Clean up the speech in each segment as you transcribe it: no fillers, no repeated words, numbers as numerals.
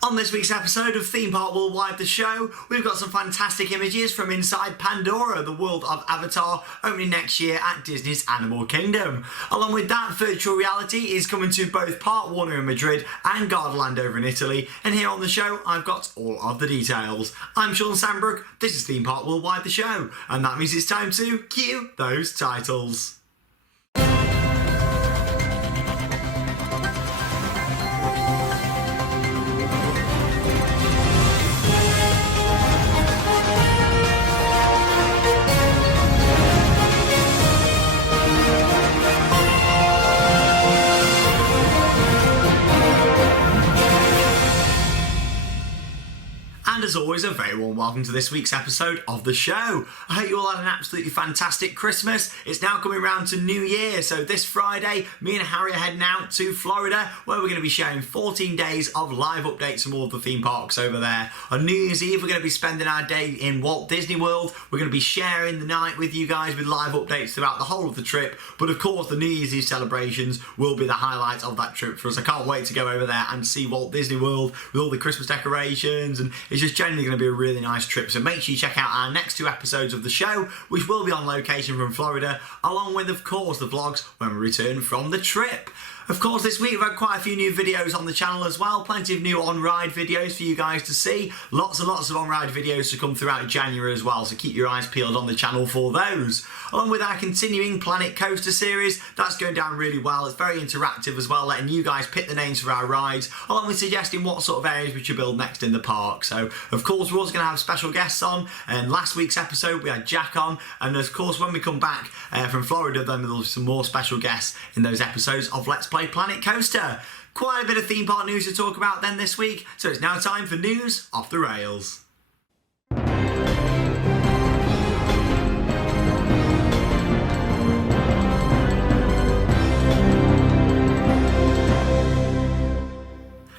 On this week's episode of Theme Park Worldwide, the show, we've got some fantastic images from inside Pandora, the world of Avatar, opening next year at Disney's Animal Kingdom. Along with that, virtual reality is coming to both Park Warner in Madrid and Gardaland over in Italy, and here on the show, I've got all of the details. I'm Shawn Sanbrooke, this is Theme Park Worldwide, the show, and that means it's time to cue those titles. And as always, a very warm welcome to this week's episode of the show. I hope you all had an absolutely fantastic Christmas. It's now coming round to New Year, so this Friday, me and Harry are heading out to Florida, where we're going to be sharing 14 days of live updates from all of the theme parks over there. On New Year's Eve, we're going to be spending our day in Walt Disney World. We're going to be sharing the night with you guys with live updates throughout the whole of the trip, but of course, the New Year's Eve celebrations will be the highlight of that trip for us. I can't wait to go over there and see Walt Disney World with all the Christmas decorations, and it's just generally going to be a really nice trip. So make sure you check out our next two episodes of the show, which will be on location from Florida, along with, of course, the vlogs when we return from the trip. Of course, this week we've had quite a few new videos on the channel as well. Plenty of new on-ride videos for you guys to see. Lots and lots of on-ride videos to come throughout January as well, so keep your eyes peeled on the channel for those. Along with our continuing Planet Coaster series, that's going down really well. It's very interactive as well, letting you guys pick the names for our rides, along with suggesting what sort of areas we should build next in the park. So, of course, we're also going to have special guests on. And last week's episode, we had Jack on. And, of course, when we come back from Florida, then there'll be some more special guests in those episodes of Let's Play Planet Coaster. Quite a bit of theme park news to talk about then this week, so it's now time for news off the rails.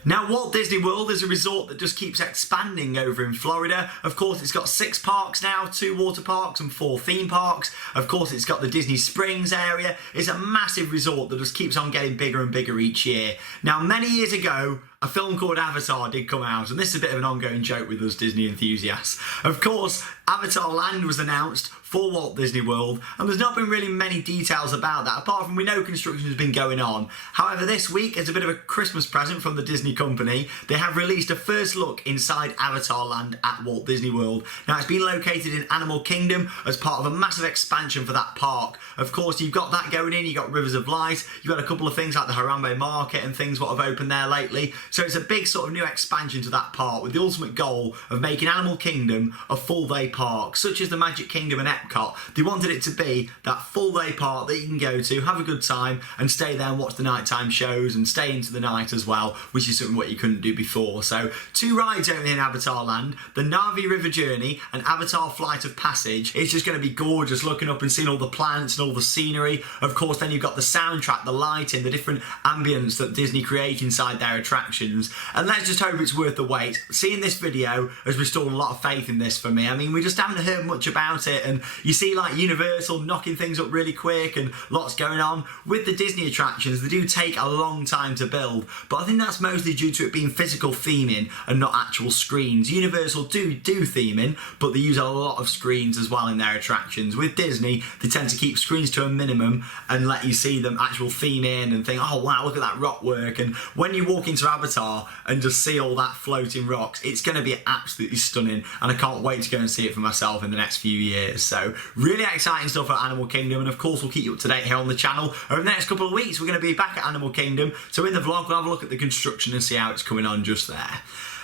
Now, Walt Disney World is a resort that just keeps expanding over in Florida. Of course, it's got 6 parks now, 2 water parks and 4 theme parks. Of course, it's got the Disney Springs area. It's a massive resort that just keeps on getting bigger and bigger each year. Now, many years ago, a film called Avatar did come out, and this is a bit of an ongoing joke with us Disney enthusiasts. Of course, Avatar Land was announced for Walt Disney World, and there's not been really many details about that, apart from we know construction has been going on. However, this week, as a bit of a Christmas present from the Disney company, they have released a first look inside Avatar Land at Walt Disney World. Now, it's been located in Animal Kingdom as part of a massive expansion for that park. Of course, you've got that going in, you've got Rivers of Light, you've got a couple of things like the Harambe Market and things what have opened there lately. So it's a big sort of new expansion to that park with the ultimate goal of making Animal Kingdom a full-day park, such as the Magic Kingdom and Epcot. They wanted it to be that full-day park that you can go to, have a good time, and stay there and watch the nighttime shows and stay into the night as well, which is something what you couldn't do before. So 2 rides over in Avatar Land, the Na'vi River Journey and Avatar Flight of Passage. It's just going to be gorgeous looking up and seeing all the plants and all the scenery. Of course, then you've got the soundtrack, the lighting, the different ambience that Disney create inside their attractions. And let's just hope it's worth the wait. Seeing this video has restored a lot of faith in this for me. I mean, we just haven't heard much about it, and you see like Universal knocking things up really quick and lots going on. With the Disney attractions, they do take a long time to build, but I think that's mostly due to it being physical theming and not actual screens. Universal do theming, but they use a lot of screens as well in their attractions. With Disney, they tend to keep screens to a minimum and let you see them actual theme in and think, oh wow, look at that rock work. And when you walk into Avatar and just see all that floating rocks, it's going to be absolutely stunning, and I can't wait to go and see it for myself in the next few years. So really exciting stuff at Animal Kingdom, and of course we'll keep you up to date here on the channel. Over the next couple of weeks we're going to be back at Animal Kingdom, so in the vlog we'll have a look at the construction and see how it's coming on just there.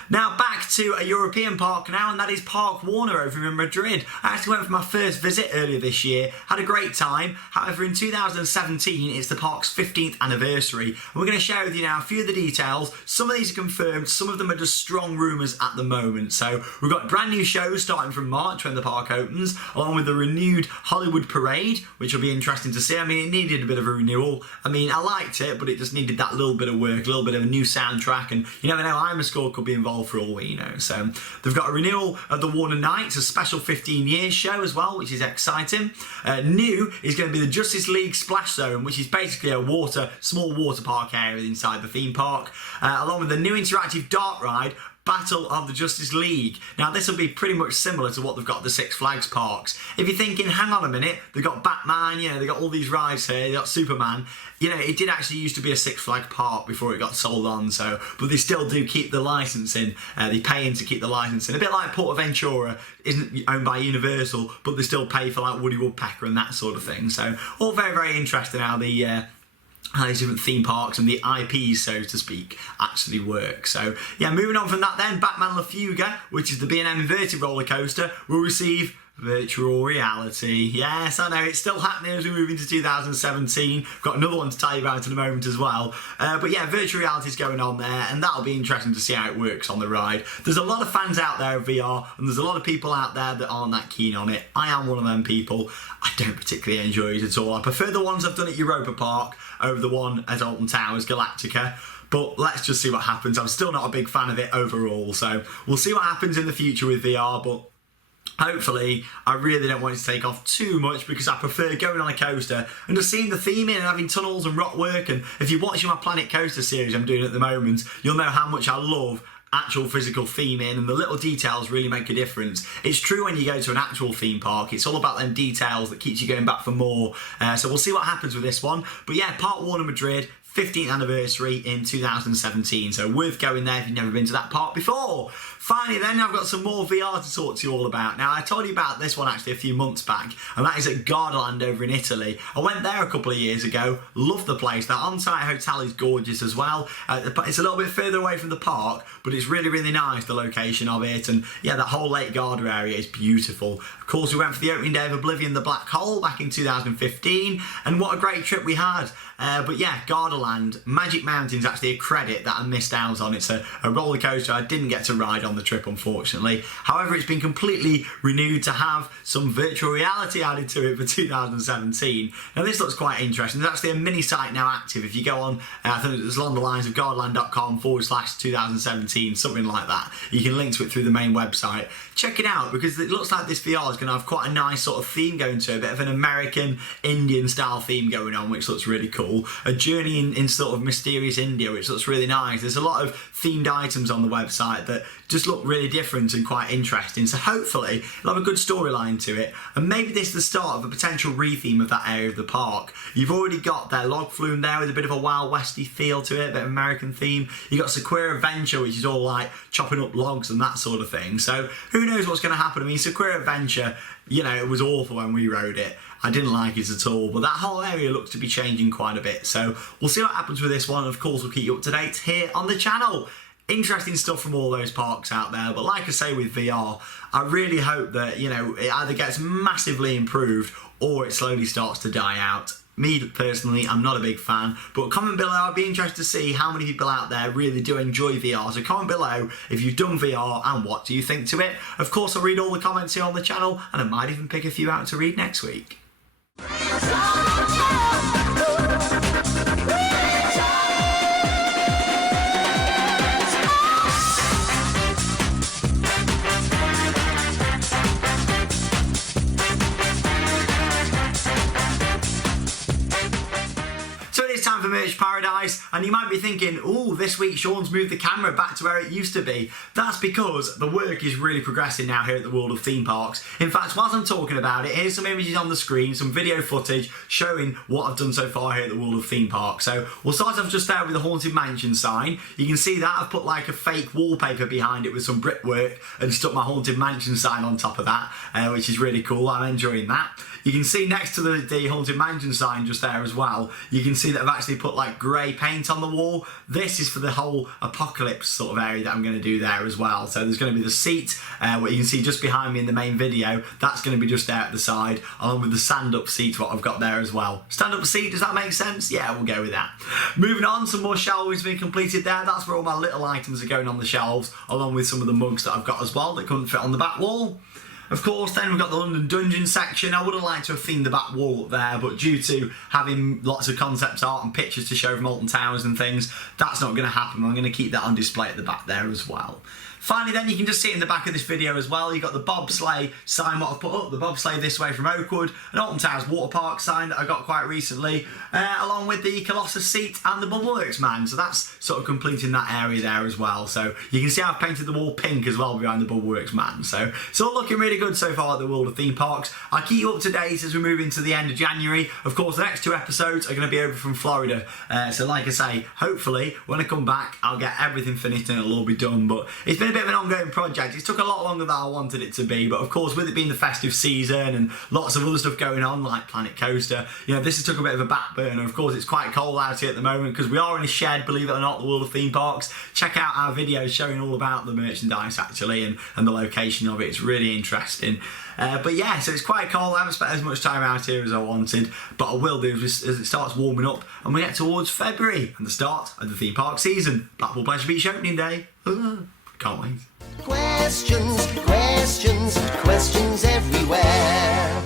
Now back to a European park now, and that is Park Warner over in Madrid. I actually went for my first visit earlier this year, had a great time. However, in 2017 it's the park's 15th anniversary, and we're going to share with you now a few of the details. Some of these are confirmed, some of them are just strong rumours at the moment. So we've got brand new shows starting from March when the park opens, along with the renewed Hollywood Parade, which will be interesting to see. I mean, it needed a bit of a renewal. I mean, I liked it, but it just needed that little bit of work, a little bit of a new soundtrack, and you never know, IMAscore could be involved world for all we know. So they've got a renewal of the Warner Nights, a special 15 years show as well, which is exciting. New is going to be the Justice League Splash Zone, which is basically a small water park area inside the theme park, along with the new interactive dark ride, Battle of the Justice League. Now this will be pretty much similar to what they've got at the Six Flags parks. If you're thinking, hang on a minute, they've got Batman, you know, they've got all these rides here, they've got Superman. You know, it did actually used to be a Six Flag park before it got sold on, so, but they still do keep the licensing. They pay in to keep the licensing. A bit like Portaventura isn't owned by Universal, but they still pay for like Woody Woodpecker and that sort of thing. So all very, very interesting how these different theme parks and the IPs, so to speak, actually work. So yeah, moving on from that then, Batman La Fuga, which is the B&M inverted roller coaster, will receive virtual reality. Yes, I know, it's still happening as we move into 2017. We've got another one to tell you about in a moment as well. But yeah, virtual reality is going on there, and that'll be interesting to see how it works on the ride. There's a lot of fans out there of VR, and there's a lot of people out there that aren't that keen on it. I am one of them people. I don't particularly enjoy it at all. I prefer the ones I've done at Europa Park over the one at Alton Towers, Galactica. But let's just see what happens. I'm still not a big fan of it overall, so we'll see what happens in the future with VR, but hopefully, I really don't want it to take off too much because I prefer going on a coaster and just seeing the theming and having tunnels and rock work. And if you're watching my Planet Coaster series I'm doing at the moment, you'll know how much I love actual physical theming, and the little details really make a difference. It's true when you go to an actual theme park, it's all about them details that keeps you going back for more. So we'll see what happens with this one. But yeah, Park Warner Madrid, 15th anniversary in 2017, so worth going there if you've never been to that park before. Finally then, I've got some more VR to talk to you all about. Now, I told you about this one actually a few months back, and that is at Gardaland over in Italy. I went there a couple of years ago, loved the place. Their on-site hotel is gorgeous as well. It's a little bit further away from the park, but it's really, really nice, the location of it, and yeah, that whole Lake Garda area is beautiful. Of course, we went for the opening day of Oblivion the Black Hole back in 2015, and what a great trip we had. But yeah, Gardaland, Magic Mountain's actually a credit that I missed out on. It's a roller coaster I didn't get to ride on the trip, unfortunately. However, it's been completely renewed to have some virtual reality added to it for 2017. Now this looks quite interesting. There's actually a mini site now active. If you go on, I think it's along the lines of gardaland.com/2017, something like that. You can link to it through the main website. Check it out, because it looks like this VR is going to have quite a nice sort of theme going to it, a bit of an American Indian style theme going on, which looks really cool. A journey in sort of mysterious India, which looks really nice. There's a lot of themed items on the website that just look really different and quite interesting. So hopefully it'll have a good storyline to it, and maybe this is the start of a potential re-theme of that area of the park. You've already got their log flume there with a bit of a Wild Westy feel to it, a bit of American theme. You've got Sequoia Adventure, which is all like chopping up logs and that sort of thing. So who knows what's going to happen. I mean, Sequoia Adventure, you know, it was awful when we rode it. I didn't like it at all, but that whole area looks to be changing quite a bit. So we'll see what happens with this one. Of course, we'll keep you up to date here on the channel. Interesting stuff from all those parks out there, but like I say with VR, I really hope that, you know, it either gets massively improved or it slowly starts to die out. Me personally, I'm not a big fan, but comment below. I'd be interested to see how many people out there really do enjoy VR. So comment below if you've done VR and what do you think to it. Of course, I'll read all the comments here on the channel, and I might even pick a few out to read next week. Time for Merch Paradise, and you might be thinking, oh, this week Shawn's moved the camera back to where it used to be. That's because the work is really progressing now here at the World of Theme Parks. In fact, whilst I'm talking about it, here's some images on the screen, some video footage showing what I've done so far here at the World of Theme Parks. So we'll start off just there with the Haunted Mansion sign. You can see that I've put like a fake wallpaper behind it with some brickwork and stuck my Haunted Mansion sign on top of that, which is really cool. I'm enjoying that. You can see next to the Haunted Mansion sign just there as well, you can see that I've actually put like grey paint on the wall. This is for the whole apocalypse sort of area that I'm going to do there as well. So there's going to be the seat, what you can see just behind me in the main video. That's going to be just there at the side, along with the stand-up seat, what I've got there as well. Stand-up seat, does that make sense? Yeah, we'll go with that. Moving on, some more shelves being completed there. That's where all my little items are going on the shelves, along with some of the mugs that I've got as well that couldn't fit on the back wall. Of course, then we've got the London Dungeon section. I would have liked to have themed the back wall up there, but due to having lots of concept art and pictures to show from Alton Towers and things, that's not going to happen. I'm going to keep that on display at the back there as well. Finally then, you can just see it in the back of this video as well. You've got the bobsleigh sign what I've put up, the bobsleigh this way from Oakwood, an Alton Towers water park sign that I got quite recently, along with the Colossus seat and the Bubbleworks man. So that's sort of completing that area there as well. So you can see I've painted the wall pink as well behind the Bubbleworks man. So it's all looking really good so far at the world of theme parks. I'll keep you up to date as we move into the end of January. Of course, the next 2 episodes are going to be over from Florida. So like I say, hopefully when I come back, I'll get everything finished and it'll all be done. But it's been a bit of an ongoing project. It took a lot longer than I wanted it to be, but of course with it being the festive season and lots of other stuff going on like Planet Coaster, you know, this has took a bit of a back burner. Of course it's quite cold out here at the moment because we are in a shed, believe it or not, the world of theme parks. Check out our videos showing all about the merchandise actually and the location of it. It's really interesting. But yeah, so it's quite cold. I haven't spent as much time out here as I wanted, but I will do as it starts warming up and we get towards February and the start of the theme park season. Blackpool Pleasure Beach opening day. Can't wait. Questions, questions, questions everywhere.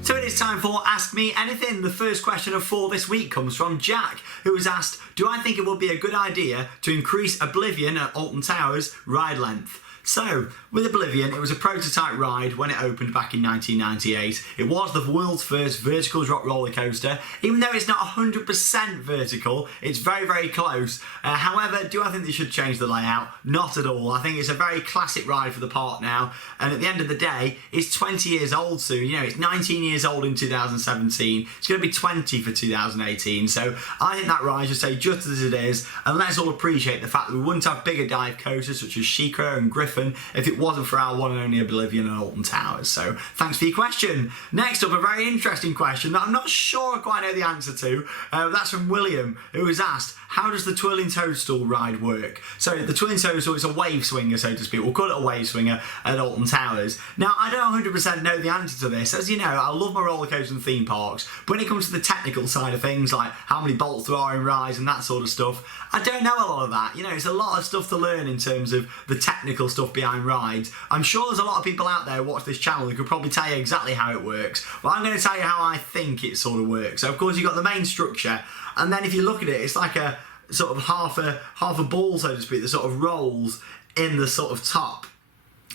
So it is time for Ask Me Anything. The first question of 4 this week comes from Jack, who has asked, do I think it would be a good idea to increase Oblivion at Alton Towers ride length? So, with Oblivion, it was a prototype ride when it opened back in 1998. It was the world's first vertical drop roller coaster. Even though it's not 100% vertical, it's very, very close. However, do I think they should change the layout? Not at all. I think it's a very classic ride for the park now. And at the end of the day, it's 20 years old soon. You know, it's 19 years old in 2017. It's going to be 20 for 2018. So, I think that ride should stay just as it is. And let's all appreciate the fact that we wouldn't have bigger dive coasters such as She-Cra and Griffin if it wasn't for our one and only Oblivion and Alton Towers. So thanks for your question. Next up, a very interesting question that I'm not sure I quite know the answer to. That's from William, who has asked, how does the Twirling Toadstool ride work? So the Twirling Toadstool is a wave swinger, so to speak. We'll call it a wave swinger at Alton Towers. Now, I don't 100% know the answer to this. As you know, I love my roller coasters and theme parks. But when it comes to the technical side of things, like how many bolts there are in rides and that sort of stuff, I don't know a lot of that. You know, it's a lot of stuff to learn in terms of the technical stuff behind rides. I'm sure there's a lot of people out there who watch this channel who could probably tell you exactly how it works. But I'm going to tell you how I think it sort of works. So, of course, you've got the main structure. And then if you look at it, it's like a sort of half a ball, so to speak, that sort of rolls in the sort of top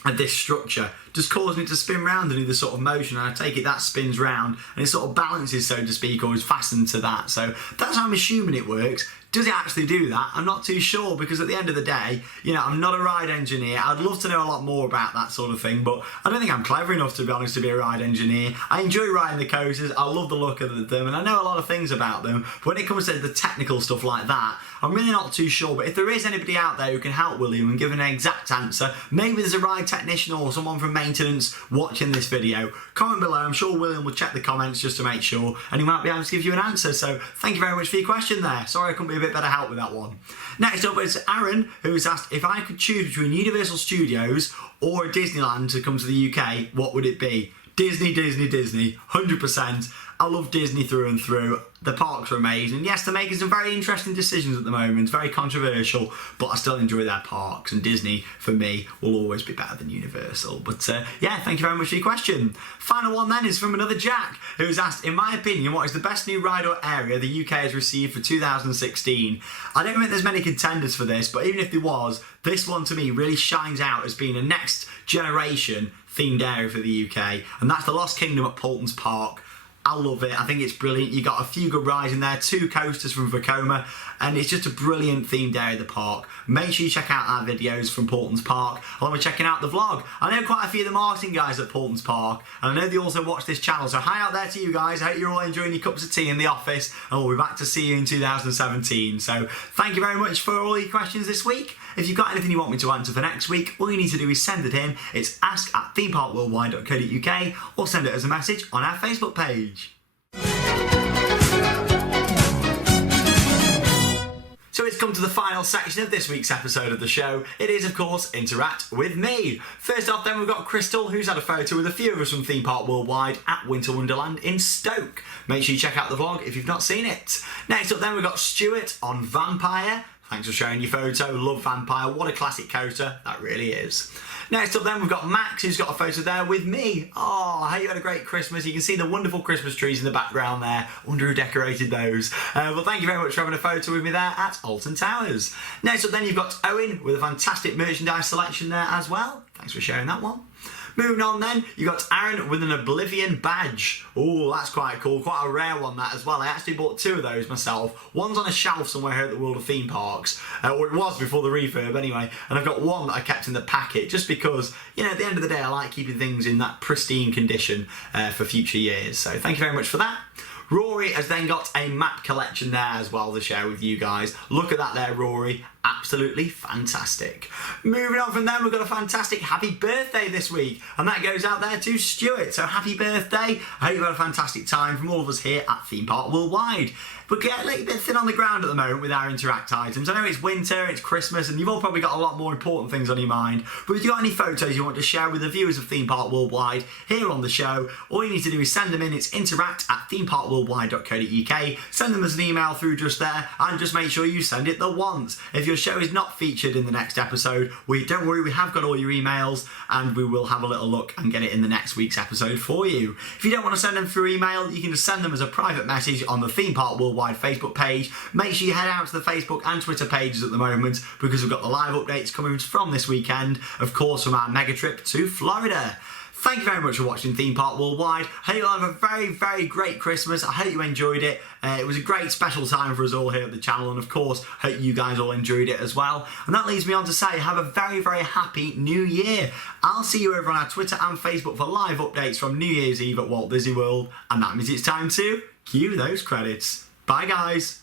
of this structure, just causing it to spin round and do the sort of motion. And I take it that spins round and it sort of balances, so to speak, or is fastened to that. So that's how I'm assuming it works. Does it actually do that? I'm not too sure, because at the end of the day, you know, I'm not a ride engineer. I'd love to know a lot more about that sort of thing, but I don't think I'm clever enough, to be honest, to be a ride engineer. I enjoy riding the coasters. I love the look of them, and I know a lot of things about them. But when it comes to the technical stuff like that, I'm really not too sure. But if there is anybody out there who can help William and give an exact answer, maybe there's a ride technician or someone from maintenance watching this video, comment below. I'm sure William will check the comments just to make sure, and he might be able to give you an answer. So thank you very much for your question there. Sorry I couldn't be a bit better help with that one. Next up is Aaron, who has asked, if I could choose between Universal Studios or Disneyland to come to the UK, what would it be? Disney, Disney, Disney, 100%. I love Disney through and through. The parks are amazing. Yes, they're making some very interesting decisions at the moment, very controversial, but I still enjoy their parks, and Disney, for me, will always be better than Universal. But yeah, thank you very much for your question. Final one then is from another Jack, who has asked, in my opinion, what is the best new ride or area the UK has received for 2016? I don't think there's many contenders for this, but even if there was, this one to me really shines out as being a next generation themed area for the UK, and that's the Lost Kingdom at Paultons Park. I love it. I think it's brilliant. You got a few good rides in there, 2 coasters from Vekoma, and it's just a brilliant themed area of the park. Make sure you check out our videos from Paultons Park, along with checking out the vlog. I know quite a few of the marketing guys at Paultons Park, and I know they also watch this channel, so hi out there to you guys. I hope you're all enjoying your cups of tea in the office, and we'll be back to see you in 2017. So thank you very much for all your questions this week. If you've got anything you want me to answer for next week, all you need to do is send it in. It's ask@themeparkworldwide.co.uk, or send it as a message on our Facebook page. So it's come to the final section of this week's episode of the show. It is, of course, Interact with me. First off then, we've got Crystal, who's had a photo with a few of us from Theme Park Worldwide at Winter Wonderland in Stoke. Make sure you check out the vlog if you've not seen it. Next up then, we've got Stuart on Vampire. Thanks for sharing your photo. Love Vampire. What a classic coaster. That really is. Next up then, we've got Max, who's got a photo there with me. Oh, I hope you had a great Christmas. You can see the wonderful Christmas trees in the background there. I wonder who decorated those. Well, thank you very much for having a photo with me there at Alton Towers. Next up then, you've got Owen with a fantastic merchandise selection there as well. Thanks for sharing that one. Moving on then, you got Aaron with an Oblivion badge. Oh, that's quite cool. Quite a rare one, that as well. I actually bought 2 of those myself. One's on a shelf somewhere here at the World of Theme Parks. Or it was before the refurb anyway. And I've got one that I kept in the packet just because, you know, at the end of the day, I like keeping things in that pristine condition for future years. So thank you very much for that. Rory has then got a map collection there as well to share with you guys. Look at that there, Rory. Absolutely fantastic. Moving on from there, we've got a fantastic happy birthday this week, and that goes out there to Stuart. So happy birthday. I hope you've had a fantastic time from all of us here at Theme Park Worldwide. But get a little bit thin on the ground at the moment with our Interact items. I know it's winter, it's Christmas, and you've all probably got a lot more important things on your mind. But if you've got any photos you want to share with the viewers of Theme Park Worldwide here on the show, all you need to do is send them in. It's interact@themeparkworldwide.co.uk. Send them as an email through just there, and just make sure you send it the once. If your show is not featured in the next episode, don't worry, we have got all your emails, and we will have a little look and get it in the next week's episode for you. If you don't want to send them through email, you can just send them as a private message on the Theme Park Worldwide Facebook page. Make sure you head out to the Facebook and Twitter pages at the moment, because we've got the live updates coming from this weekend, of course, from our mega trip to Florida. Thank you very much for watching Theme Park Worldwide. I hope you'll have a very, very great Christmas. I hope you enjoyed it. It was a great special time for us all here at the channel, and of course, hope you guys all enjoyed it as well. And that leads me on to say, have a very, very happy New Year. I'll see you over on our Twitter and Facebook for live updates from New Year's Eve at Walt Disney World. And that means it's time to cue those credits. Bye, guys.